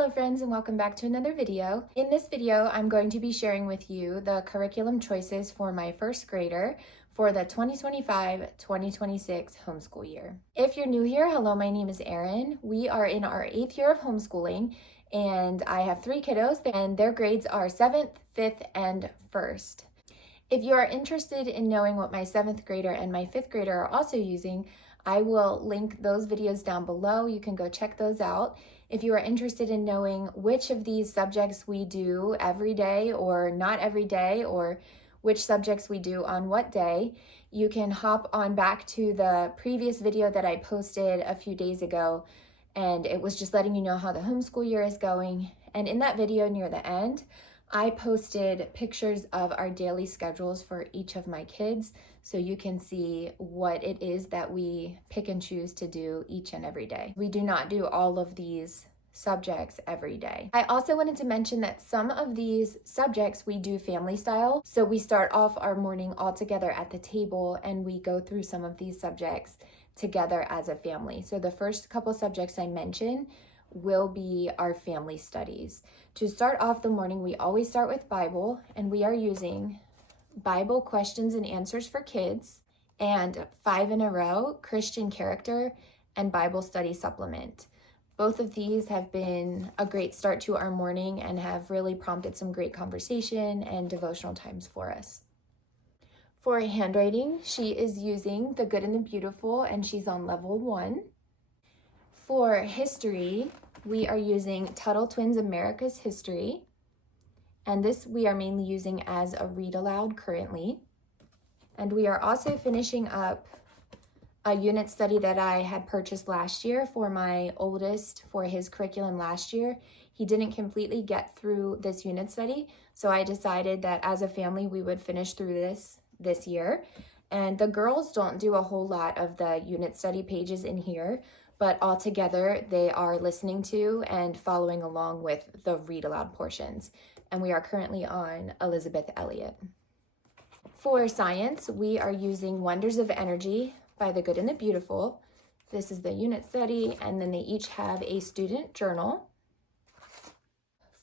Hello friends, and welcome back to another video. In this video, I'm going to be sharing with you the curriculum choices for my first grader for the 2025-2026 homeschool year. If you're new here, hello, my name is Erin. We are in our 8th year of homeschooling, and I have 3 kiddos, and their grades are 7th, 5th, and 1st. If you are interested in knowing what my 7th grader and my 5th grader are also using, I will link those videos down below. You can go check those out. If you are interested in knowing which of these subjects we do every day or not every day, or which subjects we do on what day, you can hop on back to the previous video that I posted a few days ago, and it was just letting you know how the homeschool year is going. And in that video near the end, I posted pictures of our daily schedules for each of my kids, so you can see what it is that we pick and choose to do each and every day. We do not do all of these subjects every day. I also wanted to mention that some of these subjects we do family style. So we start off our morning all together at the table and we go through some of these subjects together as a family. So the first couple subjects I mentioned will be our family studies. To start off the morning, we always start with Bible, and we are using Bible questions and answers for kids and 5 in a row, Christian character and Bible study supplement. Both of these have been a great start to our morning and have really prompted some great conversation and devotional times for us. For handwriting, she is using The Good and the Beautiful, and she's on level 1. For history, we are using Tuttle Twins America's History, and this we are mainly using as a read aloud currently. And we are also finishing up a unit study that I had purchased last year for my oldest for his curriculum last year. He didn't completely get through this unit study, so I decided that as a family we would finish through this year. And the girls don't do a whole lot of the unit study pages in here, but all together they are listening to and following along with the read aloud portions. And we are currently on Elizabeth Elliot. For science, we are using Wonders of Energy by The Good and the Beautiful. This is the unit study, and then they each have a student journal.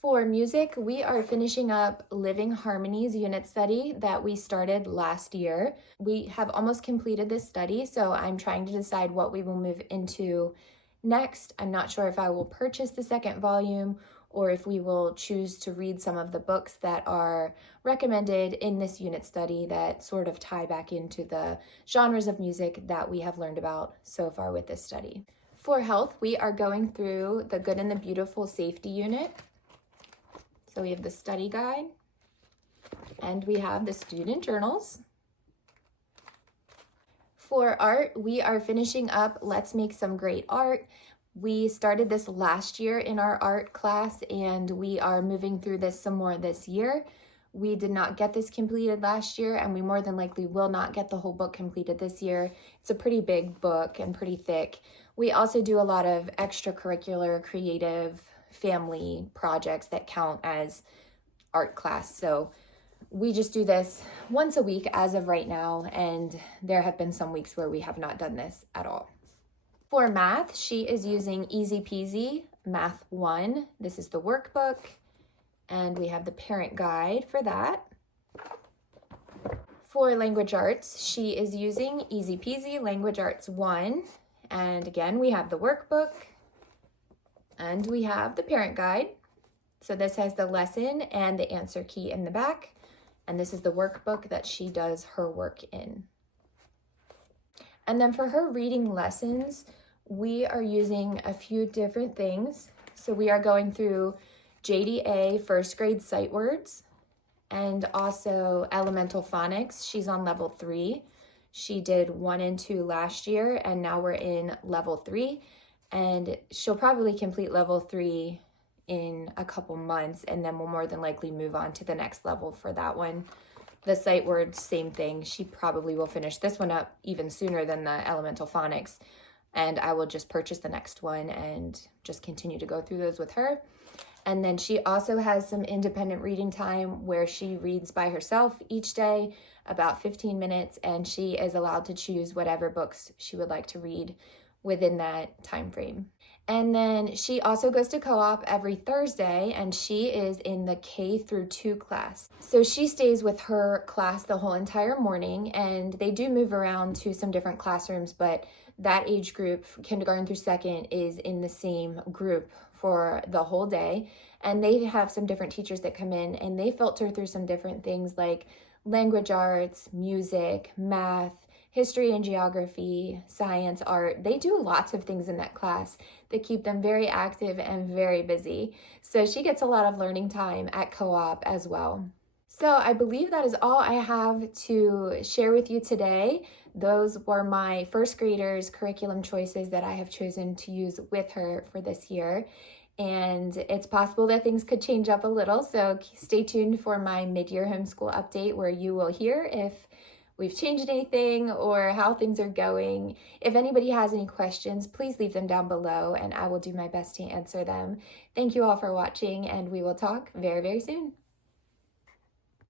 For music, we are finishing up Living Harmonies unit study that we started last year. We have almost completed this study, so I'm trying to decide what we will move into next. I'm not sure if I will purchase the second volume or if we will choose to read some of the books that are recommended in this unit study that sort of tie back into the genres of music that we have learned about so far with this study. For health, we are going through The Good and the Beautiful Safety unit. So we have the study guide, and we have the student journals. For art, we are finishing up Let's Make Some Great Art. We started this last year in our art class, and we are moving through this some more this year. We did not get this completed last year, and we more than likely will not get the whole book completed this year. It's a pretty big book and pretty thick. We also do a lot of extracurricular, creative, family projects that count as art class. So we just do this once a week as of right now, and there have been some weeks where we have not done this at all. For math, she is using Easy Peasy Math 1. This is the workbook, and we have the parent guide for that. For language arts, she is using Easy Peasy Language Arts 1, and again we have the workbook, and we have the parent guide. So this has the lesson and the answer key in the back. And this is the workbook that she does her work in. And then for her reading lessons, we are using a few different things. So we are going through JDA first grade sight words and also elemental phonics. She's on level 3. She did 1 and 2 last year, and now we're in level 3. And she'll probably complete level 3 in a couple months, and then we'll more than likely move on to the next level for that one. The sight words, same thing. She probably will finish this one up even sooner than the elemental phonics, and I will just purchase the next one and just continue to go through those with her. And then she also has some independent reading time where she reads by herself each day, about 15 minutes, and she is allowed to choose whatever books she would like to read within that time frame. And then she also goes to co-op every Thursday, and she is in the K through 2 class. So she stays with her class the whole entire morning, and they do move around to some different classrooms, but that age group, kindergarten through second, is in the same group for the whole day. And they have some different teachers that come in, and they filter through some different things like language arts, music, math, history and geography, science, art. They do lots of things in that class that keep them very active and very busy. So she gets a lot of learning time at co-op as well. So I believe that is all I have to share with you today. Those were my first graders' curriculum choices that I have chosen to use with her for this year. And it's possible that things could change up a little, so stay tuned for my mid-year homeschool update where you will hear if we've changed anything or how things are going. If anybody has any questions, please leave them down below and I will do my best to answer them. Thank you all for watching, and we will talk very, very soon.